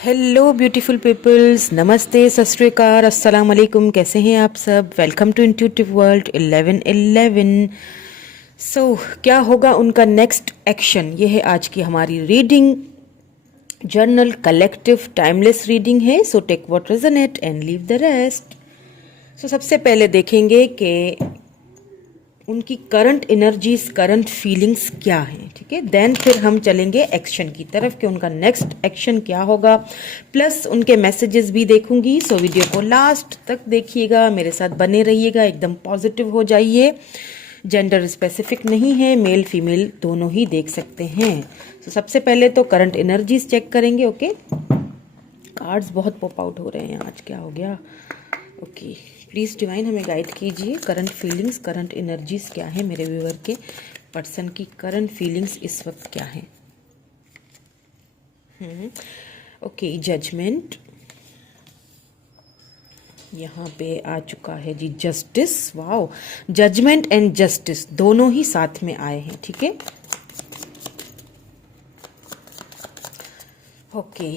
Hello beautiful peoples, नमस्ते, सत श्री अकाल, अस्सलाम वालेकुम। कैसे हैं आप सब? Welcome to intuitive world 1111। क्या होगा उनका नेक्स्ट एक्शन? ये है आज की हमारी reading. Journal collective timeless reading है, so take what resonate and leave the rest. सबसे पहले देखेंगे कि उनकी करंट एनर्जीज, करंट फीलिंग्स क्या हैं, ठीक है। देन फिर हम चलेंगे एक्शन की तरफ कि उनका नेक्स्ट एक्शन क्या होगा, प्लस उनके मैसेजेस भी देखूंगी। वीडियो को लास्ट तक देखिएगा, मेरे साथ बने रहिएगा, एकदम पॉजिटिव हो जाइए। जेंडर स्पेसिफिक नहीं है, मेल फीमेल दोनों ही देख सकते हैं। सबसे पहले तो करंट एनर्जीज चेक करेंगे। ओके, कार्ड्स बहुत पॉप आउट हो रहे हैं आज, क्या हो गया? ओके, प्लीज़ डिवाइन हमें गाइड कीजिए। करंट फीलिंग्स, करंट एनर्जीज क्या है मेरे व्यूअर के? पर्सन की करंट फीलिंग्स इस वक्त क्या है? ओके, जजमेंट यहाँ पे आ चुका है जी। Justice, wow, judgment and justice दोनों ही साथ में आए हैं, ठीक है। Okay,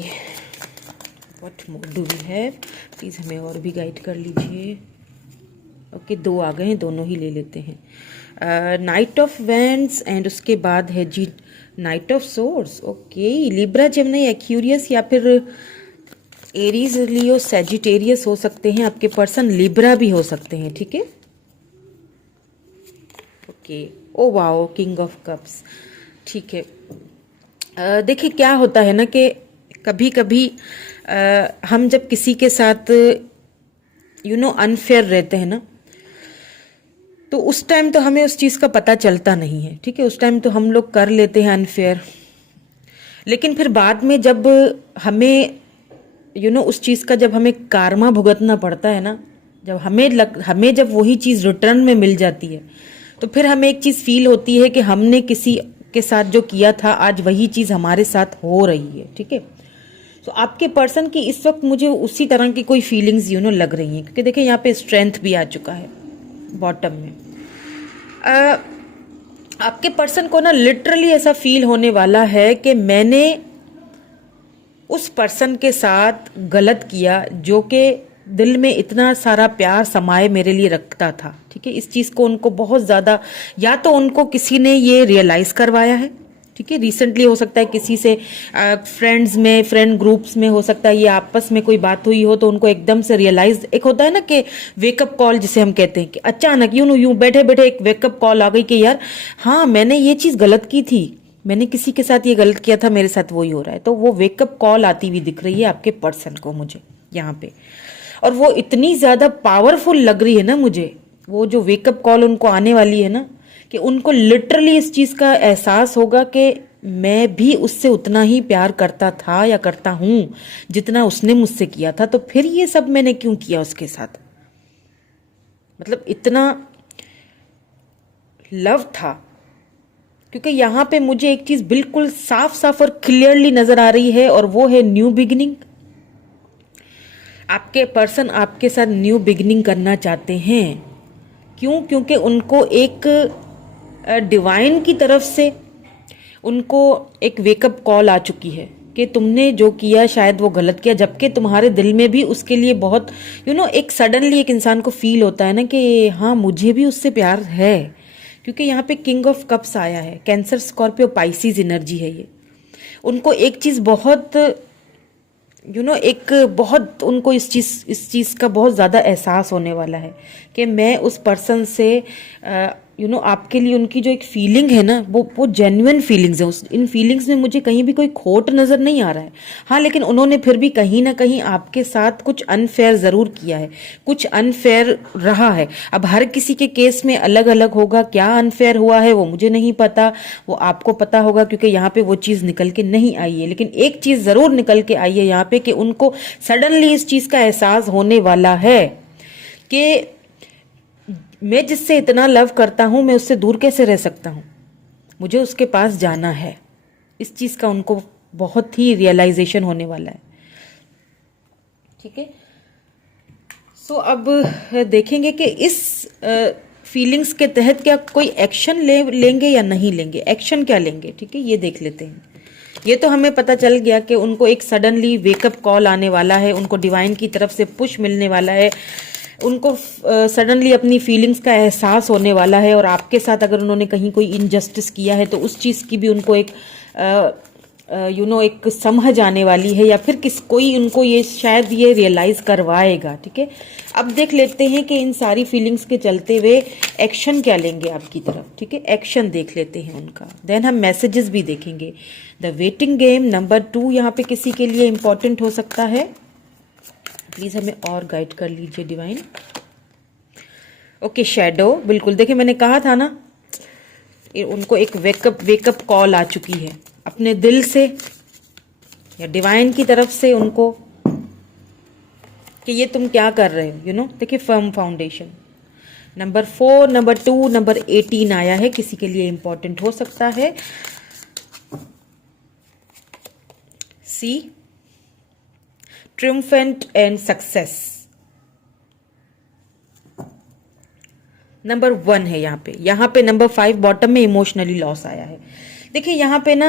what more do we have? Please हमें और भी गाइड कर लीजिए। ओके, दो आ गए हैं, दोनों ही ले लेते हैं। नाइट ऑफ वैंड्स एंड उसके बाद है जी knight of swords. Okay, Libra, Gemini, Aquarius या फिर एरीज, लियो, सैजिटेरियस हो सकते हैं आपके पर्सन। लिब्रा भी हो सकते हैं, ठीक है। Okay, oh wow, king of cups, ठीक है। देखिए क्या होता है ना कि कभी कभी हम जब किसी के साथ अनफेयर रहते हैं ना, तो उस टाइम तो हमें उस चीज़ का पता चलता नहीं है, ठीक है। उस टाइम तो हम लोग कर लेते हैं अनफेयर, लेकिन फिर बाद में जब हमें उस चीज़ का जब हमें कारमा भुगतना पड़ता है ना, जब हमें जब वही चीज़ रिटर्न में मिल जाती है, तो फिर हमें एक चीज़ फील होती है कि हमने किसी के साथ जो किया था आज वही चीज़ हमारे साथ हो रही है, ठीक है। तो आपके पर्सन की इस वक्त मुझे उसी तरह की कोई फीलिंग्स लग रही हैं, क्योंकि देखिए यहाँ पे स्ट्रेंथ भी आ चुका है बॉटम में। आपके पर्सन को ना लिटरली ऐसा फील होने वाला है कि मैंने उस पर्सन के साथ गलत किया जो कि दिल में इतना सारा प्यार समाये मेरे लिए रखता था, ठीक है। इस चीज़ को उनको बहुत ज़्यादा, या तो उनको किसी ने ये रियलाइज करवाया है, ठीक है। रिसेंटली हो सकता है किसी से, फ्रेंड्स में, फ्रेंड ग्रुप्स में हो सकता है, ये आपस में कोई बात हुई हो तो उनको एकदम से रियलाइज, एक होता है ना कि वेकअप कॉल जिसे हम कहते हैं, कि अचानक यूं बैठे बैठे एक वेकअप कॉल आ गई कि यार हाँ मैंने ये चीज़ गलत की थी, मैंने किसी के साथ ये गलत किया था, मेरे साथ वही हो रहा है। तो वो वेकअप कॉल आती हुई दिख रही है आपके पर्सन को मुझे यहाँ पे, और वो इतनी ज़्यादा पावरफुल लग रही है ना मुझे, वो जो वेकअप कॉल उनको आने वाली है ना, कि उनको लिटरली इस चीज़ का एहसास होगा कि मैं भी उससे उतना ही प्यार करता था या करता हूँ जितना उसने मुझसे किया था, तो फिर ये सब मैंने क्यों किया उसके साथ। मतलब इतना लव था, क्योंकि यहाँ पे मुझे एक चीज़ बिल्कुल साफ साफ और क्लियरली नज़र आ रही है, और वो है न्यू बिगिनिंग। आपके पर्सन आपके साथ न्यू बिगिनिंग करना चाहते हैं। क्यों? क्योंकि उनको एक डिवाइन की तरफ से उनको एक वेकअप कॉल आ चुकी है कि तुमने जो किया शायद वो गलत किया, जबकि तुम्हारे दिल में भी उसके लिए बहुत एक सडनली एक इंसान को फील होता है ना कि हाँ मुझे भी उससे प्यार है, क्योंकि यहाँ पे किंग ऑफ कप्स आया है। कैंसर, स्कॉर्पियो, पाइसिस एनर्जी है ये। उनको एक चीज़ बहुत एक बहुत उनको इस चीज़ का बहुत ज़्यादा एहसास होने वाला है कि मैं उस पर्सन से आपके लिए उनकी जो एक फीलिंग है ना, वो जेन्युइन फीलिंग्स है। इन फीलिंग्स में मुझे कहीं भी कोई खोट नज़र नहीं आ रहा है। हाँ, लेकिन उन्होंने फिर भी कहीं ना कहीं आपके साथ कुछ अनफेयर ज़रूर किया है, कुछ अनफेयर रहा है। अब हर किसी के केस में अलग अलग होगा, क्या अनफेयर हुआ है वो मुझे नहीं पता, वो आपको पता होगा, क्योंकि यहाँ पे वो चीज़ निकल के नहीं आई है। लेकिन एक चीज़ ज़रूर निकल के आई है यहाँ पे कि उनको सडनली इस चीज़ का एहसास होने वाला है कि मैं जिससे इतना लव करता हूं मैं उससे दूर कैसे रह सकता हूं, मुझे उसके पास जाना है। इस चीज़ का उनको बहुत ही रियलाइजेशन होने वाला है, ठीक है। अब देखेंगे कि इस फीलिंग्स के तहत क्या कोई एक्शन लेंगे या नहीं लेंगे। एक्शन क्या लेंगे, ठीक है, ये देख लेते हैं। ये तो हमें पता चल गया कि उनको एक सडनली वेकअप कॉल आने वाला है, उनको डिवाइन की तरफ से पुश मिलने वाला है, उनको सडनली अपनी फीलिंग्स का एहसास होने वाला है। और आपके साथ अगर उन्होंने कहीं कोई इनजस्टिस किया है तो उस चीज़ की भी उनको एक एक समझ आने वाली है, या फिर कोई उनको ये शायद ये रियलाइज़ करवाएगा। ठीक है, अब देख लेते हैं कि इन सारी फीलिंग्स के चलते हुए एक्शन क्या लेंगे आपकी तरफ। ठीक है, एक्शन देख लेते हैं उनका, देन हम मैसेजेस भी देखेंगे। द वेटिंग गेम नंबर 2 यहाँ पे किसी के लिए इम्पॉर्टेंट हो सकता है। प्लीज़ हमें और गाइड कर लीजिए डिवाइन। ओके, शैडो, बिल्कुल देखिए मैंने कहा था ना, उनको एक वेकअप कॉल आ चुकी है अपने दिल से या डिवाइन की तरफ से उनको, कि ये तुम क्या कर रहे हो। देखिए firm foundation number 4, number 2, number 18 आया है, किसी के लिए इंपॉर्टेंट हो सकता है। सी, ट्रिumphant एंड सक्सेस नंबर 1 है यहाँ पे नंबर 5 बॉटम में इमोशनली लॉस आया है। देखिए यहाँ पे ना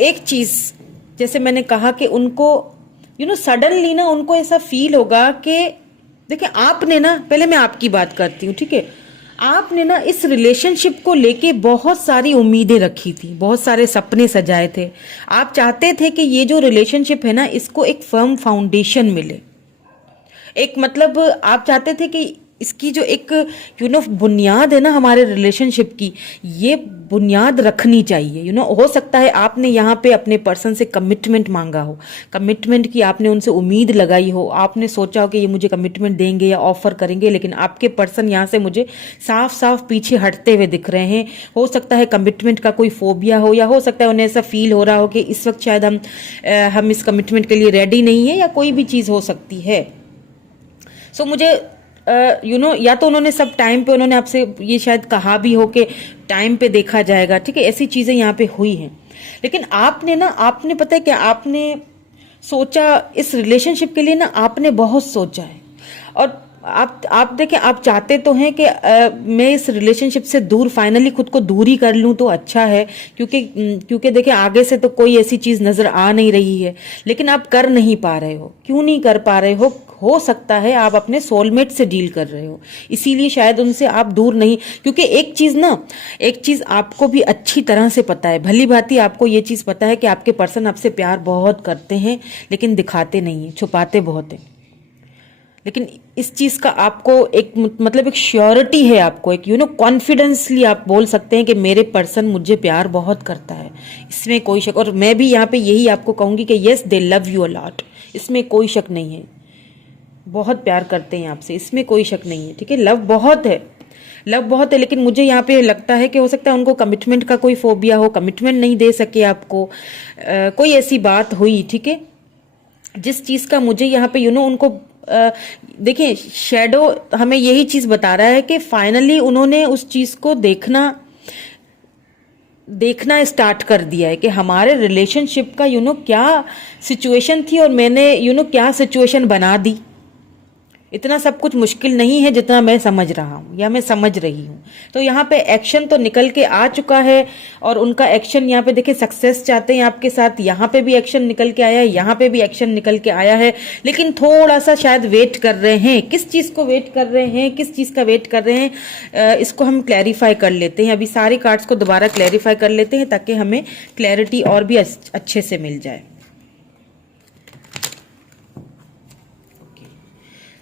एक चीज जैसे मैंने कहा कि उनको सडनली ना उनको ऐसा फील होगा कि देखिए आपने ना, पहले मैं आपकी बात करती हूँ। ठीक है, आपने ना इस रिलेशनशिप को लेके बहुत सारी उम्मीदें रखी थी, बहुत सारे सपने सजाए थे। आप चाहते थे कि ये जो रिलेशनशिप है ना इसको एक फर्म फाउंडेशन मिले, एक मतलब आप चाहते थे कि इसकी जो एक बुनियाद है ना हमारे रिलेशनशिप की, ये बुनियाद रखनी चाहिए। हो सकता है आपने यहाँ पे अपने पर्सन से कमिटमेंट मांगा हो, कमिटमेंट की आपने उनसे उम्मीद लगाई हो, आपने सोचा हो कि ये मुझे कमिटमेंट देंगे या ऑफर करेंगे, लेकिन आपके पर्सन यहाँ से मुझे साफ साफ पीछे हटते हुए दिख रहे हैं। हो सकता है कमिटमेंट का कोई फोबिया हो, या हो सकता है उन्हें ऐसा फील हो रहा हो कि इस वक्त शायद हम इस कमिटमेंट के लिए रेडी नहीं है, या कोई भी चीज़ हो सकती है। सो मुझे या तो उन्होंने सब टाइम पे उन्होंने आपसे ये शायद कहा भी हो कि टाइम पे देखा जाएगा। ठीक है, ऐसी चीज़ें यहाँ पे हुई हैं, लेकिन आपने पता है कि आपने सोचा इस रिलेशनशिप के लिए ना, आपने बहुत सोचा है। और आप देखें, आप चाहते तो हैं कि मैं इस रिलेशनशिप से दूर, फाइनली खुद को दूर ही कर लूं तो अच्छा है, क्योंकि देखिए आगे से तो कोई ऐसी चीज़ नज़र आ नहीं रही है, लेकिन आप कर नहीं पा रहे हो। क्यों नहीं कर पा रहे हो सकता है आप अपने सोलमेट से डील कर रहे हो, इसीलिए शायद उनसे आप दूर नहीं। क्योंकि एक चीज़ आपको भी अच्छी तरह से पता है, भली भांति आपको ये चीज़ पता है कि आपके पर्सन आपसे प्यार बहुत करते हैं, लेकिन दिखाते नहीं हैं, छुपाते बहुत हैं। लेकिन इस चीज़ का आपको एक मतलब एक श्योरिटी है, आपको एक कॉन्फिडेंसली आप बोल सकते हैं कि मेरे पर्सन मुझे प्यार बहुत करता है, इसमें कोई शक। और मैं भी यहाँ पे यही आपको कहूँगी कि yes they love you a lot, इसमें कोई शक नहीं है, बहुत प्यार करते हैं आपसे, इसमें कोई शक नहीं है। ठीक है, लव बहुत है, लेकिन मुझे यहाँ पे लगता है कि हो सकता है उनको कमिटमेंट का कोई फोबिया हो, कमिटमेंट नहीं दे सके आपको, कोई ऐसी बात हुई। ठीक है, जिस चीज़ का मुझे यहाँ पे उनको देखिए शैडो हमें यही चीज़ बता रहा है कि फाइनली उन्होंने उस चीज़ को देखना स्टार्ट कर दिया है कि हमारे रिलेशनशिप का क्या सिचुएशन थी, और मैंने क्या सिचुएशन बना दी। इतना सब कुछ मुश्किल नहीं है जितना मैं समझ रहा हूँ या मैं समझ रही हूँ। तो यहाँ पे एक्शन तो निकल के आ चुका है, और उनका एक्शन यहाँ पे देखिए सक्सेस चाहते हैं आपके साथ, यहाँ पे भी एक्शन निकल के आया है, यहाँ पे भी एक्शन निकल के आया है, लेकिन थोड़ा सा शायद वेट कर रहे हैं। किस चीज़ को वेट कर रहे हैं, किस चीज़ का वेट कर रहे हैं, इसको हम क्लैरिफाई कर लेते हैं। अभी सारे कार्ड्स को दोबारा क्लैरिफाई कर लेते हैं ताकि हमें क्लैरिटी और भी अच्छे से मिल जाए।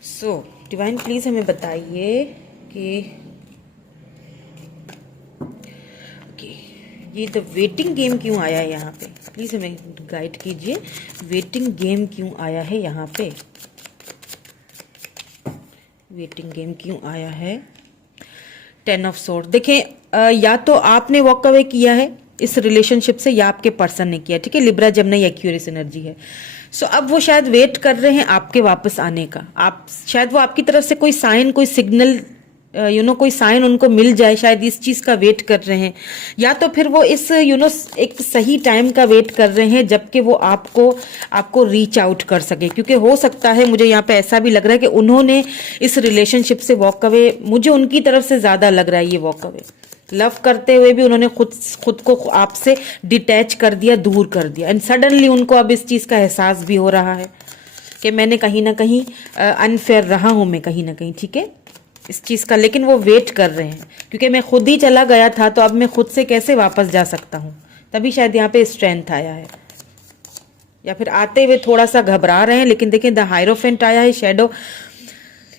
सो डिवाइन प्लीज हमें बताइए कि ये द वेटिंग गेम क्यों आया है यहाँ पे, प्लीज हमें गाइड कीजिए। वेटिंग गेम क्यों आया है यहाँ पे, वेटिंग गेम क्यों आया है। 10 ऑफ सोर्ड, देखें या तो आपने वॉक अवे किया है इस रिलेशनशिप से, या आपके पर्सन ने किया। ठीक है, लिब्रा जमनी एक्यूरियस एनर्जी है। सो अब वो शायद वेट कर रहे हैं आपके वापस आने का। आप शायद वो आपकी तरफ से कोई साइन, कोई सिग्नल कोई साइन उनको मिल जाए, शायद इस चीज़ का वेट कर रहे हैं, या तो फिर वो इस एक सही टाइम का वेट कर रहे हैं जबकि वो आपको रीच आउट कर सके। क्योंकि हो सकता है, मुझे यहाँ पे ऐसा भी लग रहा है कि उन्होंने इस रिलेशनशिप से वॉक अवे, मुझे उनकी तरफ से ज़्यादा लग रहा है ये वॉक अवे, लव करते हुए भी उन्होंने खुद को आपसे डिटैच कर दिया, दूर कर दिया, एंड सडनली उनको अब इस चीज़ का एहसास भी हो रहा है कि मैंने कहीं ना कहीं अनफेयर रहा हूं, मैं कहीं ना कहीं, ठीक है, इस चीज़ का। लेकिन वो वेट कर रहे हैं क्योंकि मैं खुद ही चला गया था, तो अब मैं खुद से कैसे वापस जा सकता हूँ, तभी शायद यहाँ पे स्ट्रेंथ आया है। या फिर आते हुए थोड़ा सा घबरा रहे हैं, लेकिन देखें द हायरोफेंट आया है, शैडो।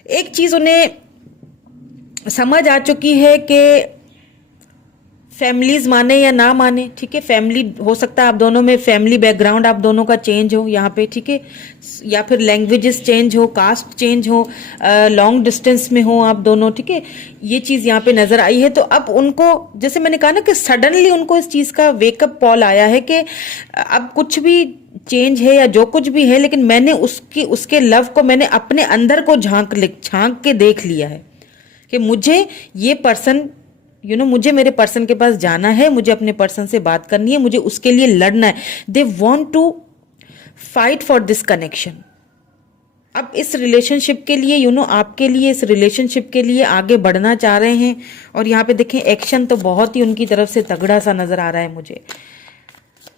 एक चीज़ उन्हें समझ आ चुकी है कि फैमिलीज माने या ना माने, ठीक है, फैमिली हो सकता है आप दोनों में फैमिली बैकग्राउंड आप दोनों का चेंज हो यहाँ पे, ठीक है, या फिर लैंग्वेजेस चेंज हो, कास्ट चेंज हो, लॉन्ग डिस्टेंस में हो आप दोनों, ठीक है, ये चीज़ यहाँ पे नजर आई है। तो अब उनको, जैसे मैंने कहा ना कि सडनली उनको इस चीज़ का वेकअप कॉल आया है कि अब कुछ भी चेंज है या जो कुछ भी है, लेकिन मैंने उसके लव को मैंने अपने अंदर को झांक के देख लिया है कि मुझे ये पर्सन, मुझे मेरे पर्सन के पास जाना है, मुझे अपने पर्सन से बात करनी है, मुझे उसके लिए लड़ना है। They want to fight for this connection. अब इस रिलेशनशिप के लिए आपके लिए इस रिलेशनशिप के लिए आगे बढ़ना चाह रहे हैं। और यहाँ पे देखें एक्शन तो बहुत ही उनकी तरफ से तगड़ा सा नजर आ रहा है मुझे,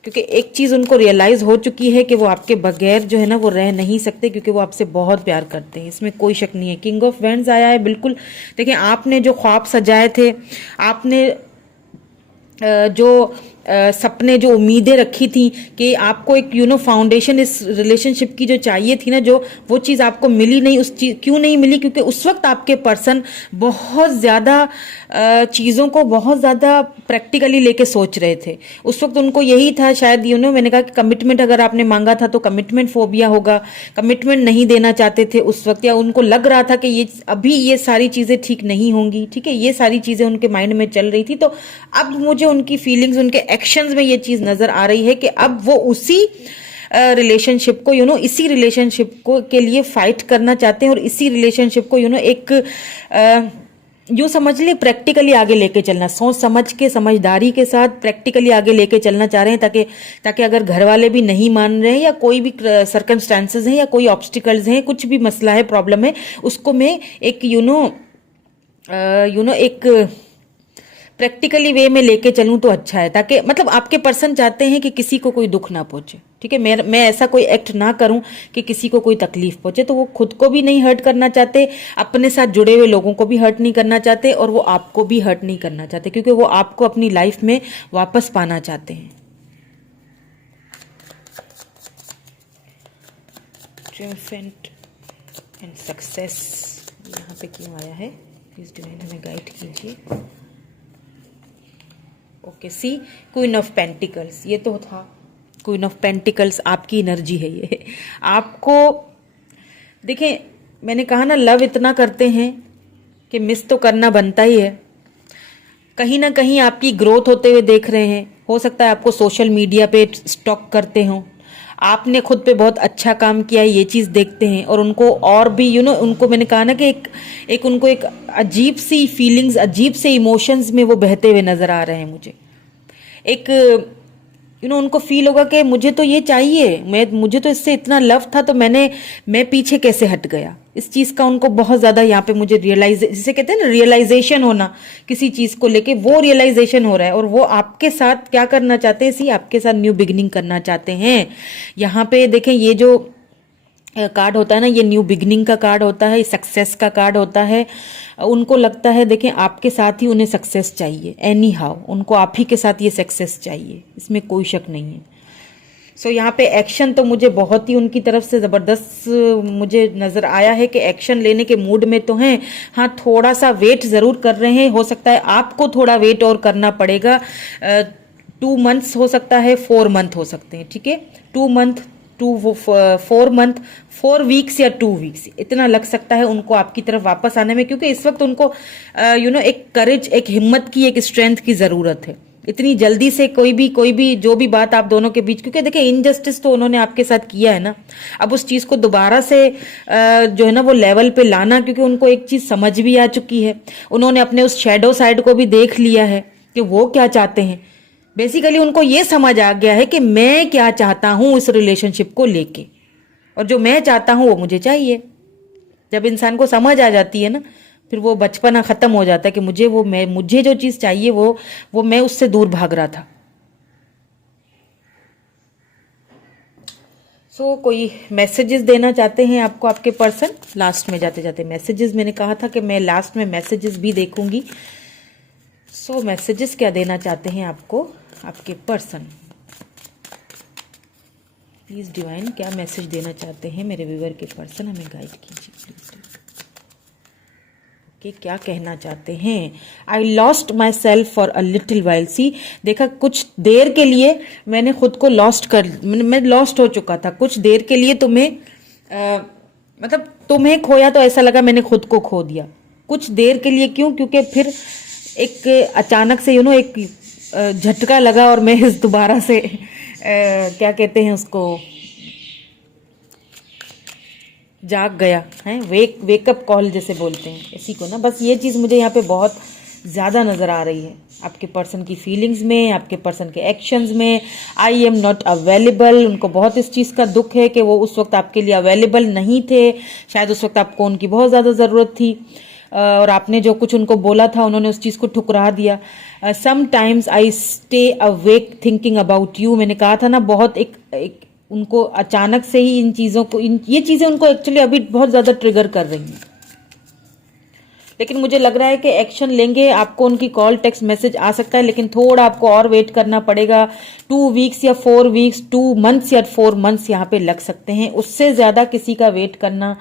क्योंकि एक चीज उनको रियलाइज हो चुकी है कि वो आपके बगैर जो है ना वो रह नहीं सकते, क्योंकि वो आपसे बहुत प्यार करते हैं, इसमें कोई शक नहीं है। किंग ऑफ वैंड्स आया है, बिल्कुल। देखिए आपने जो ख्वाब सजाए थे, आपने जो सपने, जो उम्मीदें रखी थी कि आपको एक फाउंडेशन इस रिलेशनशिप की जो चाहिए थी ना, जो वो चीज़ आपको मिली नहीं। उस चीज क्यों नहीं मिली? क्योंकि उस वक्त आपके पर्सन बहुत ज़्यादा चीज़ों को बहुत ज़्यादा प्रैक्टिकली लेके सोच रहे थे। उस वक्त उनको यही था शायद, मैंने कहा कि कमिटमेंट अगर आपने मांगा था तो कमिटमेंट फोबिया होगा, कमिटमेंट नहीं देना चाहते थे उस वक्त, या उनको लग रहा था कि ये अभी ये सारी चीज़ें ठीक नहीं होंगी, ठीक है, ये सारी चीज़ें उनके माइंड में चल रही थी। तो अब मुझे उनकी फीलिंग्स, उनके एक्शंस में ये चीज़ नज़र आ रही है कि अब वो उसी रिलेशनशिप को इसी रिलेशनशिप को के लिए फाइट करना चाहते हैं, और इसी रिलेशनशिप को एक यूँ समझ लिए प्रैक्टिकली आगे लेके चलना, सोच समझ के, समझदारी के साथ प्रैक्टिकली आगे लेके चलना चाह रहे हैं, ताकि अगर घर वाले भी नहीं मान रहे हैं या कोई भी सर्कमस्टांसेस हैं या कोई ऑब्स्टिकल्स हैं, कुछ भी मसला है, प्रॉब्लम है, उसको मैं एक एक प्रैक्टिकली वे में लेके चलूं तो अच्छा है, ताकि मतलब आपके पर्सन चाहते हैं कि किसी को कोई दुख ना पहुंचे, ठीक है, मैं ऐसा कोई एक्ट ना करूं कि किसी को कोई तकलीफ पहुंचे। तो वो खुद को भी नहीं हर्ट करना चाहते, अपने साथ जुड़े हुए लोगों को भी हर्ट नहीं करना चाहते, और वो आपको भी हर्ट नहीं करना चाहते, क्योंकि वो आपको अपनी लाइफ में वापस पाना चाहते हैं। ट्रिumphant एंड सक्सेस यहाँ पे क्यों आया है? प्लीज डिवाइन हमें गाइड कीजिए। Okay, see queen of pentacles, ये तो था क्वीन ऑफ पेंटिकल्स, आपकी एनर्जी है ये। आपको देखें, मैंने कहा ना, लव इतना करते हैं कि मिस तो करना बनता ही है। कहीं ना कहीं आपकी ग्रोथ होते हुए देख रहे हैं, हो सकता है आपको सोशल मीडिया पे स्टॉक करते हो, आपने खुद पे बहुत अच्छा काम किया है, ये चीज़ देखते हैं, और उनको और भी उनको मैंने कहा ना कि उनको एक अजीब सी फीलिंग्स, अजीब से इमोशंस में वो बहते हुए नज़र आ रहे हैं मुझे। एक उनको फील होगा कि मुझे तो ये चाहिए, मुझे तो इससे इतना लव था, तो मैं पीछे कैसे हट गया। इस चीज़ का उनको बहुत ज़्यादा यहाँ पे मुझे जिसे कहते हैं ना रियलाइजेशन होना, किसी चीज़ को लेके वो रियलाइजेशन हो रहा है, और वो आपके साथ क्या करना चाहते हैं, आपके साथ न्यू बिगिनिंग करना चाहते हैं। यहाँ पे देखें, ये जो कार्ड होता है ना, ये न्यू बिगनिंग का कार्ड होता है, सक्सेस का कार्ड होता है। उनको लगता है, देखें, आपके साथ ही उन्हें सक्सेस चाहिए, एनी हाउ उनको आप ही के साथ ये सक्सेस चाहिए, इसमें कोई शक नहीं है। सो यहाँ पे एक्शन तो मुझे बहुत ही उनकी तरफ से ज़बरदस्त मुझे नज़र आया है कि एक्शन लेने के मूड में तो हैं। हाँ, थोड़ा सा वेट ज़रूर कर रहे हैं, हो सकता है आपको थोड़ा वेट और करना पड़ेगा। 2 मंथ्स हो सकता है, 4 मंथ हो सकते हैं, ठीक है, 2 मंथ 4 मंथ, 4 वीक्स या 2 वीक्स, इतना लग सकता है उनको आपकी तरफ वापस आने में, क्योंकि इस वक्त उनको एक करेज, एक हिम्मत की, एक स्ट्रेंथ की ज़रूरत है। इतनी जल्दी से कोई भी जो भी बात आप दोनों के बीच, क्योंकि देखिए इनजस्टिस तो उन्होंने आपके साथ किया है ना, अब उस चीज़ को दोबारा से जो है ना वो लेवल पे लाना, क्योंकि उनको एक चीज़ समझ भी आ चुकी है, उन्होंने अपने उस शैडो साइड को भी देख लिया है कि वो क्या चाहते हैं। बेसिकली उनको ये समझ आ गया है कि मैं क्या चाहता हूँ इस रिलेशनशिप को लेके, और जो मैं चाहता हूँ वो मुझे चाहिए। जब इंसान को समझ आ जाती है ना, फिर वो बचपना ख़त्म हो जाता है कि मुझे जो चीज़ चाहिए वो मैं उससे दूर भाग रहा था। कोई मैसेजेस देना चाहते हैं आपको आपके पर्सन? लास्ट में जाते जाते मैसेजेस, मैंने कहा था कि मैं लास्ट में मैसेजेस भी देखूंगी। मैसेजेस क्या देना चाहते हैं आपको आपके पर्सन? प्लीज़ डिवाइन, क्या मैसेज देना चाहते हैं मेरे व्यूअर के पर्सन? हमें गाइड कीजिए प्लीज़। कि क्या कहना चाहते हैं? I lost myself for a little while. See, देखा, कुछ देर के लिए मैंने खुद को मैं लॉस्ट हो चुका था। कुछ देर के लिए मतलब तुम्हें खोया तो ऐसा लगा मैंने खुद को खो दिया। कुछ देर के लिए क्यों? क्योंकि फिर एक अचानक से एक झटका लगा और मैं इस दोबारा से क्या कहते हैं उसको, जाग गया है। वेकअप कॉल जैसे बोलते हैं इसी को ना। बस ये चीज़ मुझे यहाँ पे बहुत ज़्यादा नज़र आ रही है आपके पर्सन की फीलिंग्स में, आपके पर्सन के एक्शंस में। I am not available. उनको बहुत इस चीज़ का दुख है कि वो उस वक्त आपके लिए अवेलेबल नहीं थे। शायद उस वक्त आपको उनकी बहुत ज़्यादा ज़रूरत थी और आपने जो कुछ उनको बोला था उन्होंने उस चीज़ को ठुकरा दिया। Sometimes I stay awake thinking about you. मैंने कहा था ना, बहुत एक उनको अचानक से ही ये चीज़ें उनको एक्चुअली अभी बहुत ज़्यादा ट्रिगर कर रही हैं। लेकिन मुझे लग रहा है कि एक्शन लेंगे। आपको उनकी कॉल, टेक्स्ट मैसेज आ सकता है, लेकिन थोड़ा आपको और वेट करना पड़ेगा। 2 वीक्स या 4 वीक्स, 2 मंथ्स या 4 मंथ्स यहाँ पे लग सकते हैं। उससे ज़्यादा किसी का वेट करना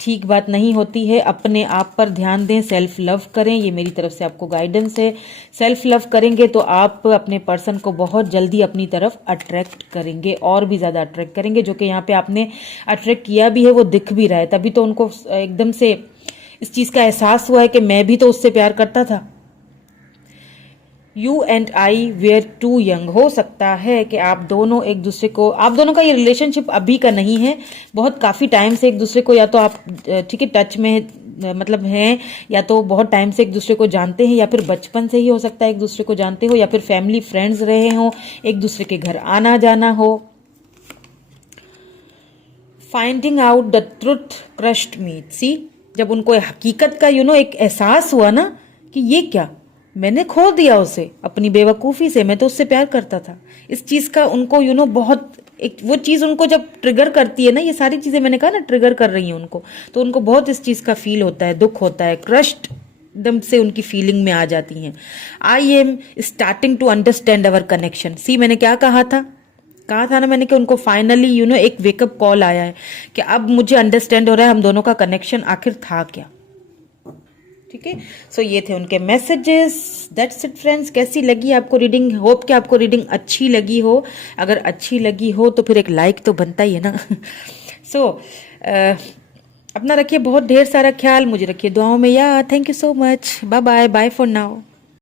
ठीक बात नहीं होती है। अपने आप पर ध्यान दें, सेल्फ लव करें। ये मेरी तरफ से आपको गाइडेंस है। सेल्फ लव करेंगे तो आप अपने पर्सन को बहुत जल्दी अपनी तरफ अट्रैक्ट करेंगे, और भी ज़्यादा अट्रैक्ट करेंगे। जो कि यहाँ पे आपने अट्रैक्ट किया भी है, वो दिख भी रहा है। तभी तो उनको एकदम से इस चीज़ का एहसास हुआ है कि मैं भी तो उससे प्यार करता था। You and I were too young. हो सकता है कि आप दोनों का ये रिलेशनशिप अभी का नहीं है, बहुत काफ़ी टाइम से एक दूसरे को, या तो आप ठीक है टच में मतलब हैं, या तो बहुत टाइम से एक दूसरे को जानते हैं, या फिर बचपन से ही हो सकता है एक दूसरे को जानते हो, या फिर फैमिली फ्रेंड्स रहे हो, एक दूसरे के घर आना जाना हो। Finding out the truth crushed me. See, जब उनको हकीकत का एक एहसास हुआ ना कि ये क्या, मैंने खो दिया उसे अपनी बेवकूफ़ी से, मैं तो उससे प्यार करता था। इस चीज़ का उनको बहुत वो चीज़ उनको जब ट्रिगर करती है ना, ये सारी चीज़ें मैंने कहा ना ट्रिगर कर रही हैं उनको, तो उनको बहुत इस चीज़ का फील होता है, दुख होता है, क्रश्ड एकदम से उनकी फीलिंग में आ जाती हैं। I am starting to understand our connection. See, मैंने क्या कहा था ना मैंने कि उनको फाइनली एक वेकअप कॉल आया है कि अब मुझे अंडरस्टैंड हो रहा है हम दोनों का कनेक्शन आखिर था क्या। ठीक है, ये थे उनके मैसेजेस। That's it friends. कैसी लगी आपको रीडिंग? होप कि आपको रीडिंग अच्छी लगी हो। अगर अच्छी लगी हो तो फिर एक लाइक तो बनता ही है ना। अपना रखिए बहुत ढेर सारा ख्याल, मुझे रखिए दुआओं में याद। Thank you so much. Bye bye, bye for now.